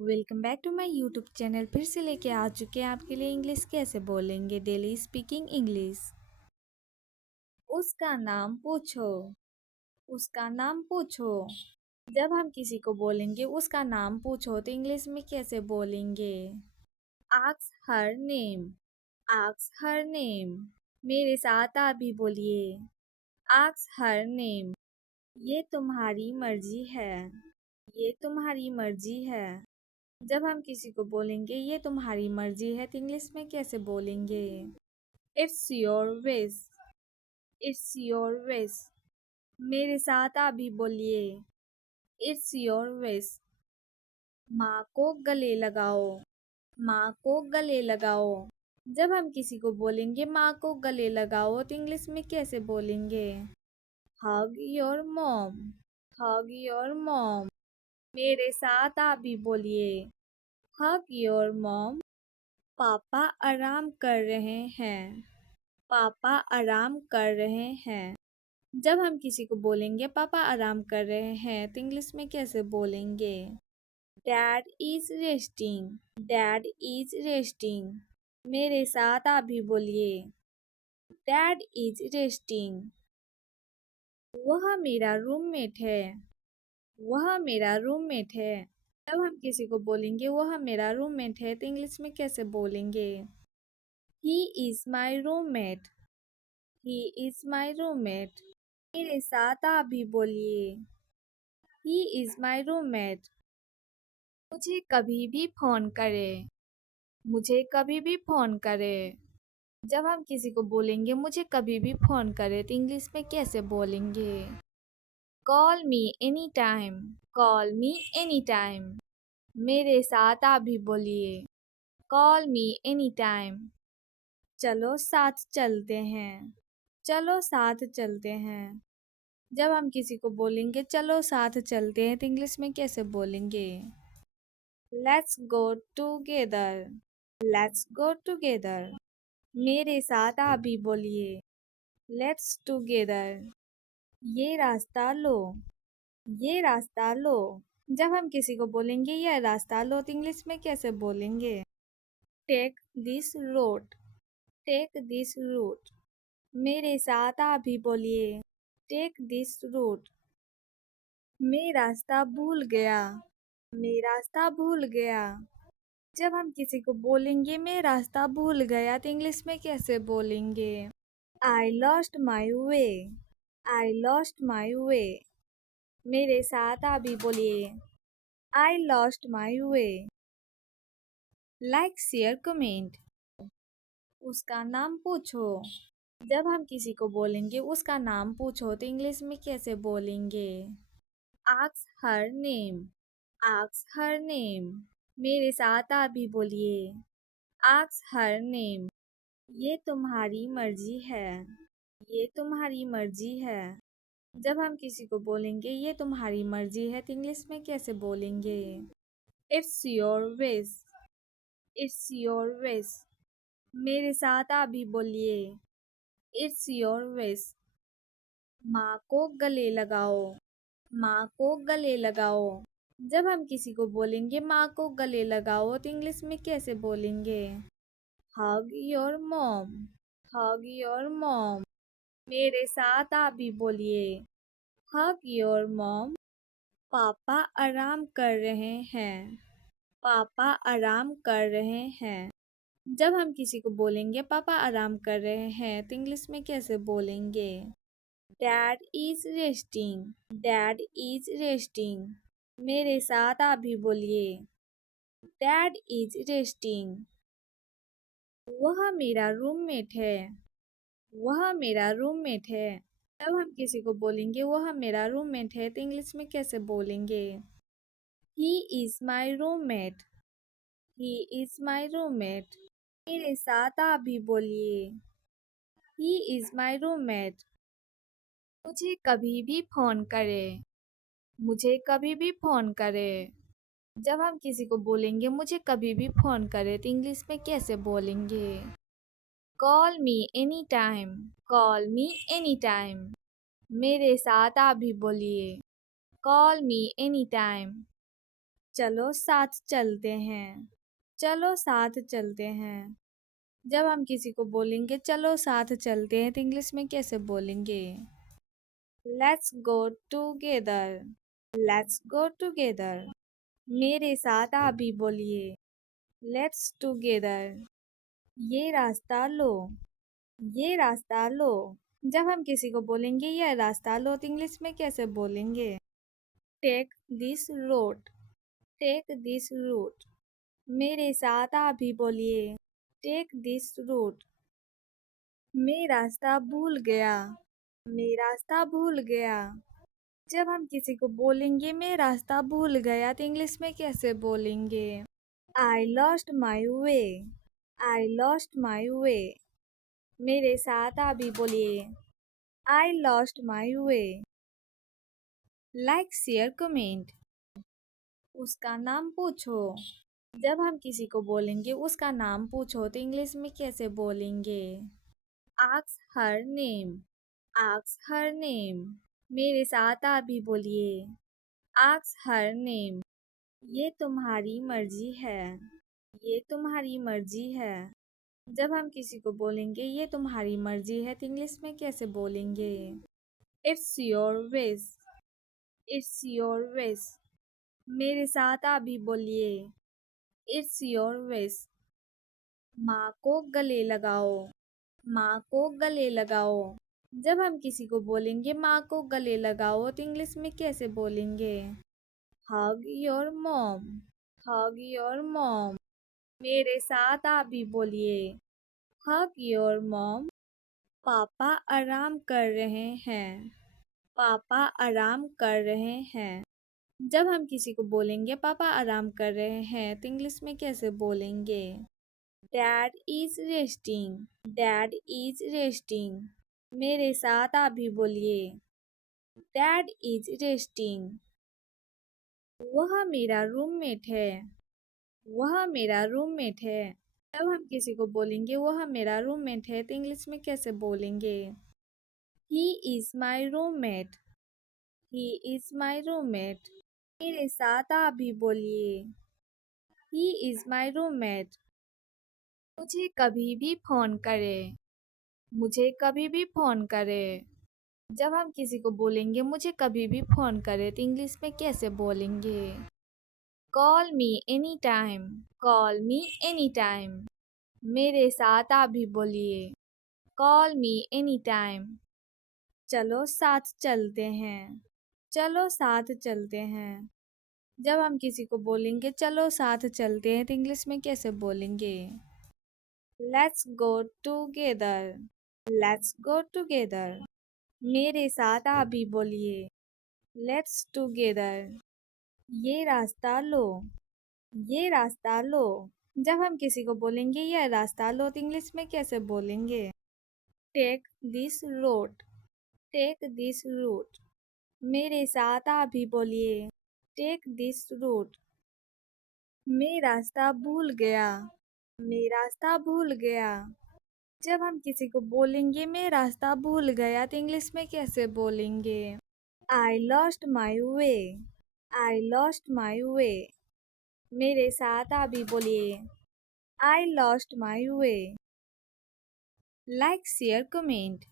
Welcome back to my YouTube channel. फिर से लेके आ चुके हैं आपके लिए इंग्लिश कैसे बोलेंगे, डेली स्पीकिंग इंग्लिश। उसका नाम पूछो। उसका नाम पूछो। जब हम किसी को बोलेंगे उसका नाम पूछो तो इंग्लिश में कैसे बोलेंगे? Ask her name. Ask her name. मेरे साथ आप भी बोलिए। Ask her name. ये तुम्हारी मर्जी है। ये तुम्हारी मर्जी है। जब हम किसी को बोलेंगे ये तुम्हारी मर्जी है तो इंग्लिश में कैसे बोलेंगे? It's your wish. It's your wish. मेरे साथ आप भी बोलिए। It's your wish. माँ को गले लगाओ। माँ को गले लगाओ। जब हम किसी को बोलेंगे माँ को गले लगाओ तो इंग्लिश में कैसे बोलेंगे? Hug your mom. Hug your mom. मेरे साथ आप भी बोलिए। Hug your mom. पापा आराम कर रहे हैं। पापा आराम कर रहे हैं। जब हम किसी को बोलेंगे पापा आराम कर रहे हैं तो इंग्लिश में कैसे बोलेंगे? Dad is resting. Dad is resting. मेरे साथ आप भी बोलिए। Dad is resting. वह मेरा रूममेट है। वह मेरा रूममेट है। जब हम किसी को बोलेंगे वह मेरा रूममेट है तो इंग्लिश में कैसे बोलेंगे? He is my roommate. He is my roommate. मेरे साथ आप भी बोलिए। He is my roommate. मुझे कभी भी फोन करे। मुझे कभी भी फोन करे। जब हम किसी को बोलेंगे मुझे कभी भी फोन करे तो इंग्लिश में कैसे बोलेंगे? Call me any time. Call me any time. मेरे साथ आप भी बोलिए। Call me any time. चलो साथ चलते हैं। चलो साथ चलते हैं। जब हम किसी को बोलेंगे चलो साथ चलते हैं तो इंग्लिश में कैसे बोलेंगे? Let's go together. Let's go together. मेरे साथ आप भी बोलिए। Let's together. ये रास्ता लो। ये रास्ता लो। जब हम किसी को बोलेंगे ये रास्ता लो तो इंग्लिश में कैसे बोलेंगे? Take this road. Take this route. मेरे साथ आप भी बोलिए। Take this route. मैं रास्ता भूल गया। मैं रास्ता भूल गया। जब हम किसी को बोलेंगे मैं रास्ता भूल गया तो इंग्लिश में कैसे बोलेंगे? I lost my way. I lost my way. मेरे साथ आप भी बोलिए। I lost my way. Like share comment. उसका नाम पूछो। जब हम किसी को बोलेंगे उसका नाम पूछो तो इंग्लिश में कैसे बोलेंगे? Ask her name. Ask her name. मेरे साथ आप भी बोलिए। Ask her name. ये तुम्हारी मर्जी है। ये तुम्हारी मर्जी है। जब हम किसी को बोलेंगे ये तुम्हारी मर्जी है तो इंग्लिश में कैसे बोलेंगे? It's your wish. It's your wish. मेरे साथ आप भी बोलिए। It's your wish. माँ को गले लगाओ। माँ को गले लगाओ। जब हम किसी को बोलेंगे माँ को गले लगाओ तो इंग्लिश में कैसे बोलेंगे? Hug your mom. Hug your mom. मेरे साथ आप भी बोलिए। Hug your mom. पापा आराम कर रहे हैं। पापा आराम कर रहे हैं। जब हम किसी को बोलेंगे पापा आराम कर रहे हैं तो इंग्लिश में कैसे बोलेंगे? Dad is resting. Dad is resting. मेरे साथ आप भी बोलिए। Dad is resting. वह मेरा रूममेट है। वह मेरा रूममेट है। जब हम किसी को बोलेंगे वह मेरा रूममेट है तो इंग्लिश में कैसे बोलेंगे? He is my roommate. He is my roommate. मेरे साथ आप भी बोलिए। He is my roommate. मुझे कभी भी फोन करे। मुझे कभी भी फोन करे। जब हम किसी को बोलेंगे मुझे कभी भी फोन करे तो इंग्लिश में कैसे बोलेंगे? Call me any time. Call me any time. मेरे साथ आप भी बोलिए। Call me any time. चलो साथ चलते हैं। चलो साथ चलते हैं। जब हम किसी को बोलेंगे चलो साथ चलते हैं तो इंग्लिश में कैसे बोलेंगे? Let's go together. Let's go together. मेरे साथ आप भी बोलिए। Let's together. ये रास्ता लो। ये रास्ता लो। जब हम किसी को बोलेंगे यह रास्ता लो तो इंग्लिश में कैसे बोलेंगे? Take this road. Take this road. मेरे साथ आप भी बोलिए। Take this road. मैं रास्ता भूल गया। मैं रास्ता भूल गया। जब हम किसी को बोलेंगे मैं रास्ता भूल गया तो इंग्लिश में कैसे बोलेंगे? I lost my way. I lost my way. मेरे साथ आप भी बोलिए। I lost my way. Like share comment. उसका नाम पूछो। जब हम किसी को बोलेंगे उसका नाम पूछो तो इंग्लिश में कैसे बोलेंगे? Ask her name. Ask her name. मेरे साथ आप भी बोलिए। Ask her name. ये तुम्हारी मर्जी है। ये तुम्हारी मर्जी है। जब हम किसी को बोलेंगे ये तुम्हारी मर्जी है तो इंग्लिश में कैसे बोलेंगे? It's your wish. It's your wish. मेरे साथ आप भी बोलिए। It's your wish. माँ को गले लगाओ। माँ को गले लगाओ। जब हम किसी को बोलेंगे माँ को गले लगाओ तो इंग्लिश में कैसे बोलेंगे? Hug your mom. Hug your mom. मेरे साथ आप भी बोलिए। Hug your mom. पापा आराम कर रहे हैं। पापा आराम कर रहे हैं। जब हम किसी को बोलेंगे पापा आराम कर रहे हैं तो इंग्लिश में कैसे बोलेंगे? Dad is resting. Dad is resting. मेरे साथ आप भी बोलिए। Dad is resting. वह मेरा रूममेट है। वह मेरा रूममेट है। जब हम किसी को बोलेंगे वह मेरा रूममेट है तो इंग्लिश में कैसे बोलेंगे? He is my roommate. He is my roommate. मेरे साथ आप भी बोलिए। He is my roommate. मुझे कभी भी फोन करे। मुझे कभी भी फोन करे। जब हम किसी को बोलेंगे मुझे कभी भी फोन करे तो इंग्लिश में कैसे बोलेंगे? Call me any time. Call me any time. मेरे साथ आप भी बोलिए। Call me any time. चलो साथ चलते हैं। चलो साथ चलते हैं। जब हम किसी को बोलेंगे चलो साथ चलते हैं तो इंग्लिश में कैसे बोलेंगे? Let's go together. Let's go together. मेरे साथ आप भी बोलिए। Let's together. ये रास्ता लो। ये रास्ता लो। जब हम किसी को बोलेंगे यह रास्ता लो तो इंग्लिश में कैसे बोलेंगे? Take this road. Take this route. मेरे साथ आप भी बोलिए। Take this route. मैं रास्ता भूल गया। मैं रास्ता भूल गया। जब हम किसी को बोलेंगे मैं रास्ता भूल गया तो इंग्लिश में कैसे बोलेंगे? I lost my way. I lost my way. मेरे साथ आप भी बोलिए। I lost my way. Like share comment.